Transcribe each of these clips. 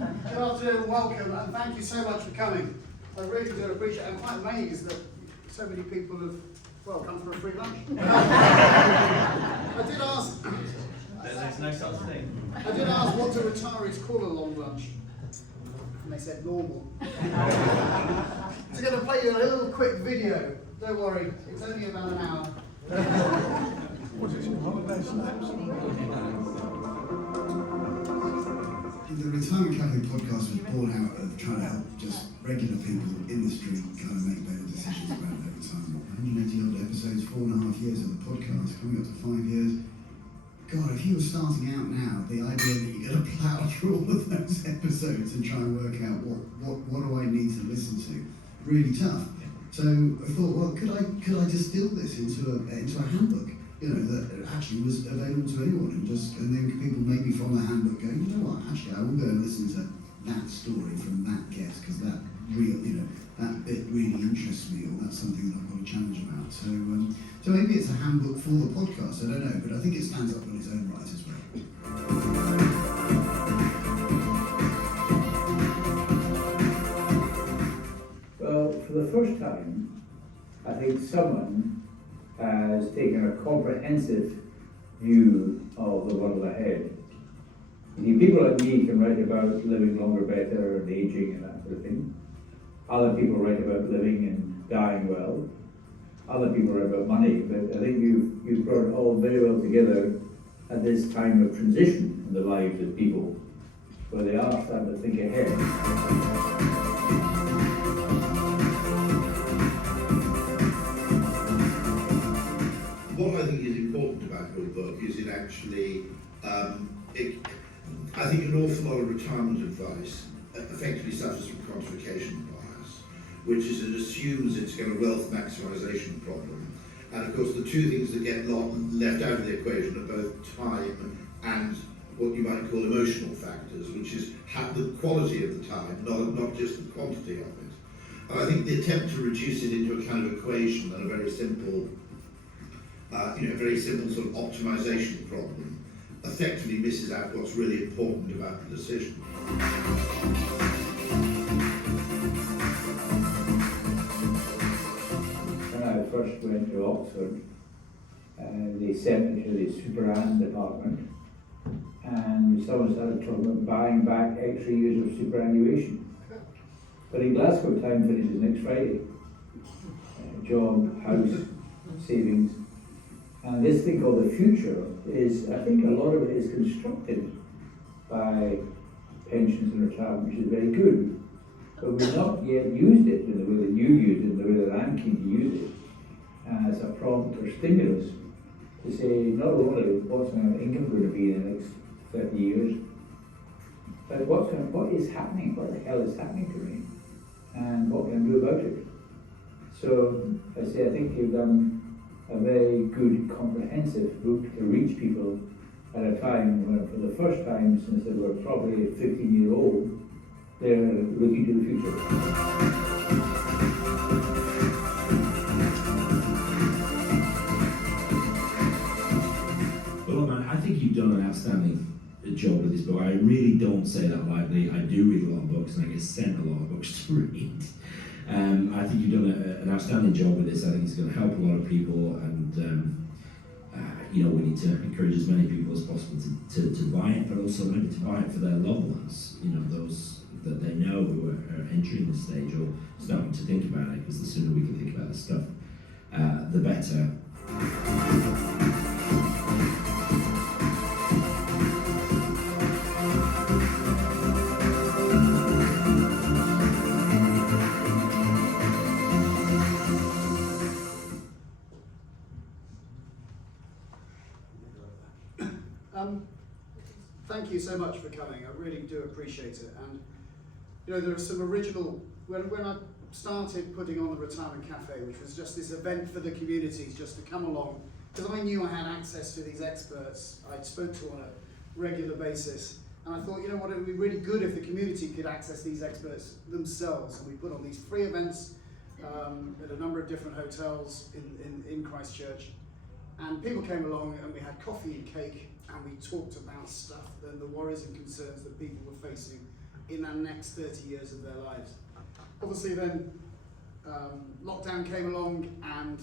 Good afternoon, welcome, and thank you so much for coming. I really do appreciate it. I'm quite amazed that so many people have, well, come for a free lunch. I did ask... There's no such thing. I did ask what do retirees call a long lunch, and they said normal. So I'm going to play you a little quick video. Don't worry, it's only about an hour. What is your holiday snaps? The Retirement Café podcast was born out of trying to help just regular people in the street kind of make better decisions about their retirement. 180 odd episodes, 4.5 years of the podcast, coming up to 5 years. God, if you were starting out now, the idea that you're going to plough through all of those episodes and try and work out what do I need to listen to, really tough. So I thought, well, could I distill this into a handbook? You know, that actually was available to anyone, and then people maybe from the handbook go, you know what, actually I will go and listen to that story from that guest because that that bit really interests me, or that's something that I've got a challenge about. So maybe it's a handbook for the podcast, I don't know, but I think it stands up on its own right as well. Well, for the first time, I think someone has taken a comprehensive view of the world ahead. You see, people like me can write about living longer, better, and aging and that sort of thing. Other people write about living and dying well. Other people write about money. But I think you've brought it all very well together at this time of transition in the lives of people, where they are starting to think ahead. What I think is important about your book is it actually, I think an awful lot of retirement advice effectively suffers from quantification bias, which is it assumes it's got a wealth maximisation problem. And of course the two things that get left out of the equation are both time and what you might call emotional factors, which is the quality of the time, not just the quantity of it. And I think the attempt to reduce it into a kind of equation and a very simple sort of optimization problem effectively misses out what's really important about the decision. When I first went to Oxford, they sent me to the Superannuation department, and someone started talking about buying back extra years of superannuation. But in Glasgow, time finishes next Friday. Job, house, savings. And this thing called the future is, I think a lot of it is constructed by pensions and retirement, which is very good. But we've not yet used it in the way that you use it, in the way that I'm keen to use it, as a prompt or stimulus to say not only what's my income going to be in the next 30 years, but what is happening, what the hell is happening to me, and what can I do about it. So I think you've done a very good comprehensive book to reach people at a time when, for the first time since they were probably 15-year-old, they're looking to the future. Well, man, I think you've done an outstanding job with this book. I really don't say that lightly. I do read a lot of books and I get sent a lot of books to read. I think you've done an outstanding job with this. I think it's going to help a lot of people, and we need to encourage as many people as possible to buy it, but also maybe to buy it for their loved ones. Those that they know who are entering this stage or starting to think about it. Because the sooner we can think about this stuff, the better. Thank you so much for coming. I really do appreciate it. And there are some original. When I started putting on the Retirement Café, which was just this event for the communities just to come along, because I knew I had access to these experts I spoke to on a regular basis, and I thought, it would be really good if the community could access these experts themselves. And we put on these free events at a number of different hotels in Christchurch, and people came along and we had coffee and cake. And we talked about stuff and the worries and concerns that people were facing in the next 30 years of their lives. Obviously then lockdown came along, and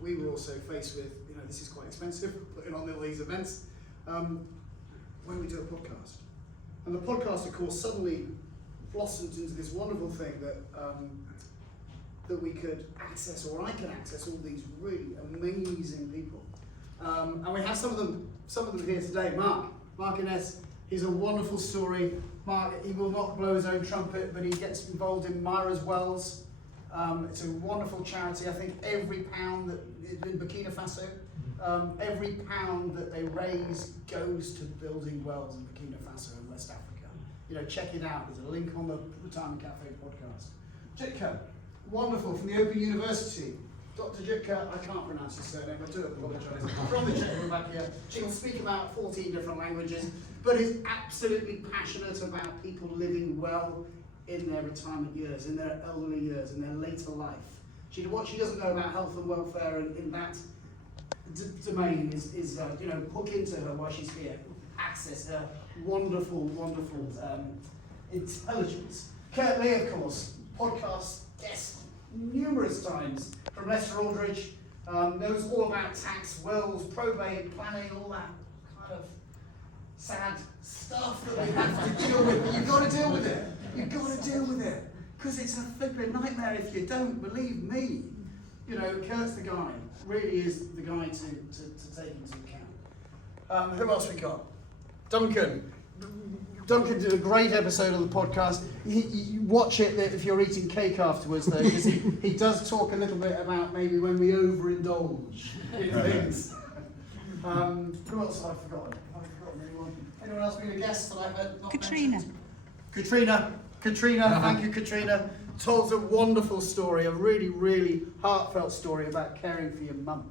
we were also faced with, this is quite expensive, putting on all these events, when we do a podcast. And the podcast, of course, suddenly blossomed into this wonderful thing that we could access, or I can access, all these really amazing people. And we have some of them here today. Mark Innes, he's a wonderful story. Mark, he will not blow his own trumpet, but he gets involved in Myra's Wells. It's a wonderful charity. I think every pound that, in Burkina Faso, every pound that they raise goes to building wells in Burkina Faso and West Africa. Check it out. There's a link on the Retirement Café podcast. Jitka, wonderful, from the Open University. Dr. Jitka, I can't pronounce his surname, I do apologise. From the Czechoslovakia, she will speak about 14 different languages, but is absolutely passionate about people living well in their retirement years, in their elderly years, in their later life. What she doesn't know about health and welfare in that domain is hook into her while she's here, access her wonderful intelligence. Kurt Lee, of course, podcast guest numerous times from Leicester Aldridge, knows all about tax, wills, probate, planning, all that kind of sad stuff that we have to deal with. But you've got to deal with it. You've got to deal with it, because it's a flipping nightmare if you don't. Believe me. Kurt's the guy. Really is the guy to take into account. Who else we got? Duncan. Duncan did a great episode of the podcast. You watch it if you're eating cake afterwards, though, because he does talk a little bit about maybe when we overindulge in things. Who else have I forgotten? Have I forgotten anyone? Anyone else been a guest that I've not mentioned? Katrina, thank you, Katrina. Told a wonderful story, a really, really heartfelt story about caring for your mum,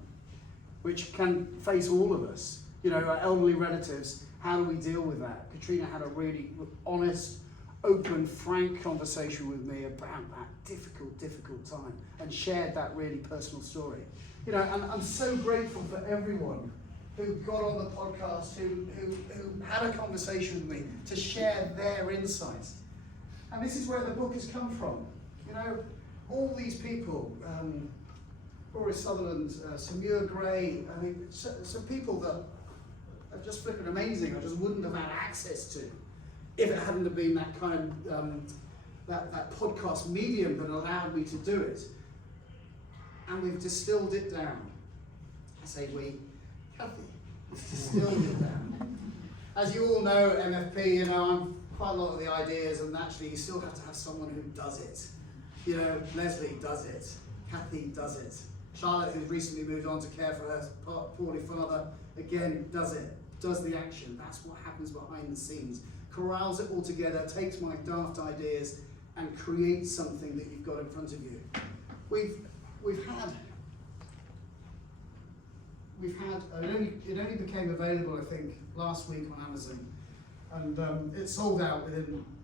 which can face all of us. Our elderly relatives. How do we deal with that? Katrina had a really honest, open, frank conversation with me about that difficult time, and shared that really personal story. And I'm so grateful for everyone who got on the podcast, who had a conversation with me to share their insights. And this is where the book has come from. All these people, Rory, Sutherland, Sir Muir Gray, some people that are just flipping amazing. I just wouldn't have had access to if it hadn't have been that kind of that podcast medium that allowed me to do it. And we've distilled it down. I say we, Kathy, distilled it down. As you all know, MFP, I'm quite a lot of the ideas, and actually you still have to have someone who does it. Leslie does it, Kathy does it. Charlotte, who's recently moved on to care for her poorly father, again does it, does the action. That's what happens behind the scenes. Corrals it all together, takes my daft ideas, and creates something that you've got in front of you. We've had it only became available, I think, last week on Amazon, and it sold out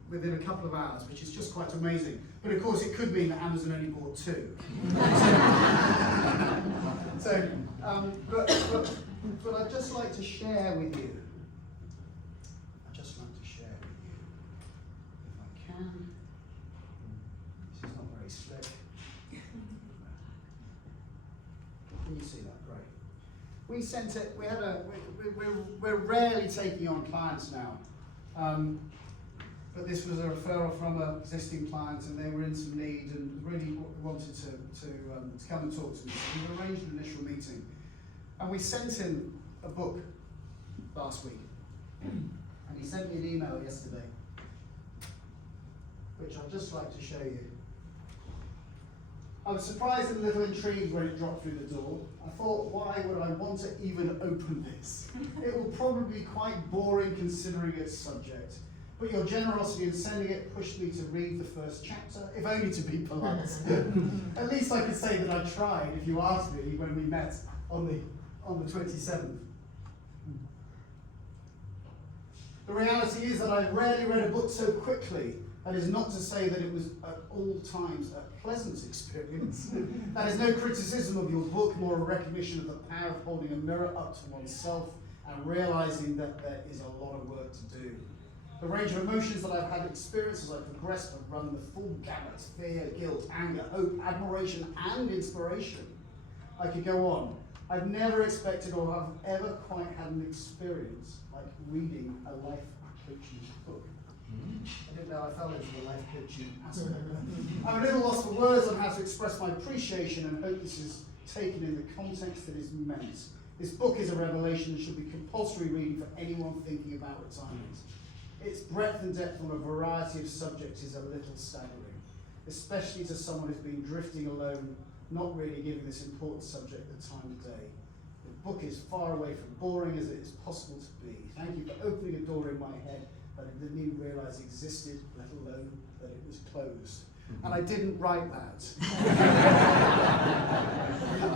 within a couple of hours, which is just quite amazing. But of course, it could mean that Amazon only bought 2. But I'd just like to share with you. If I can. This is not very slick. Can you see that? Great. We sent it. We're rarely taking on clients now. But this was a referral from an existing client, and they were in some need and really wanted to come and talk to me. So we arranged an initial meeting, and we sent him a book last week, and he sent me an email yesterday, which I'd just like to show you. I was surprised and a little intrigued when it dropped through the door. I thought, why would I want to even open this? It will probably be quite boring considering its subject. But your generosity in sending it pushed me to read the first chapter, if only to be polite. At least I could say that I tried, if you asked me when we met on the 27th. The reality is that I rarely read a book so quickly. That is not to say that it was at all times a pleasant experience. That is no criticism of your book, more a recognition of the power of holding a mirror up to oneself and realizing that there is a lot of work to do. The range of emotions that I've had experienced as I progressed have run the full gamut: fear, guilt, anger, hope, admiration, and inspiration. I could go on. I've never expected or have ever quite had an experience like reading a life coaching book. I didn't know I fell into the life coaching aspect. I'm a little lost for words on how to express my appreciation and hope this is taken in the context that is meant. This book is a revelation and should be compulsory reading for anyone thinking about retirement. Its breadth and depth on a variety of subjects is a little staggering, especially to someone who's been drifting alone, not really giving this important subject the time of day. The book is far away from boring as it is possible to be. Thank you for opening a door in my head that I didn't even realise existed, let alone that it was closed. And I didn't write that.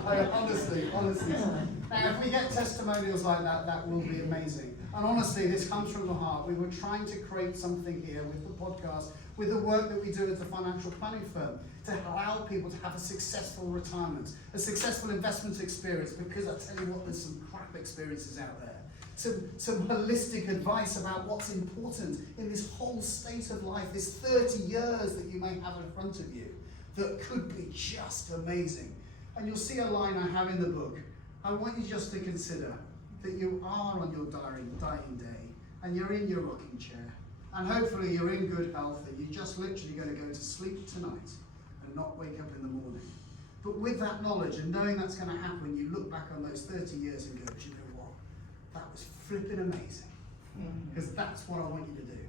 I honestly. Now, if we get testimonials like that, that will be amazing. And honestly, this comes from the heart. We were trying to create something here with the podcast, with the work that we do as a financial planning firm, to allow people to have a successful retirement, a successful investment experience, because I tell you what, there's some crap experiences out there. Some holistic advice about what's important in this whole state of life, this 30 years that you may have in front of you, that could be just amazing. And you'll see a line I have in the book. I want you just to consider that you are on your dying day, and you're in your rocking chair, and hopefully you're in good health, and you're just literally going to go to sleep tonight and not wake up in the morning. But with that knowledge and knowing that's going to happen, you look back on those 30 years and go, do you know what? That was flipping amazing. Because that's what I want you to do.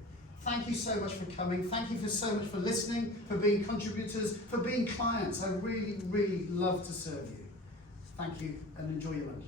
Thank you so much for coming. Thank you so much for listening, for being contributors, for being clients. I really, really love to serve you. Thank you, and enjoy your lunch.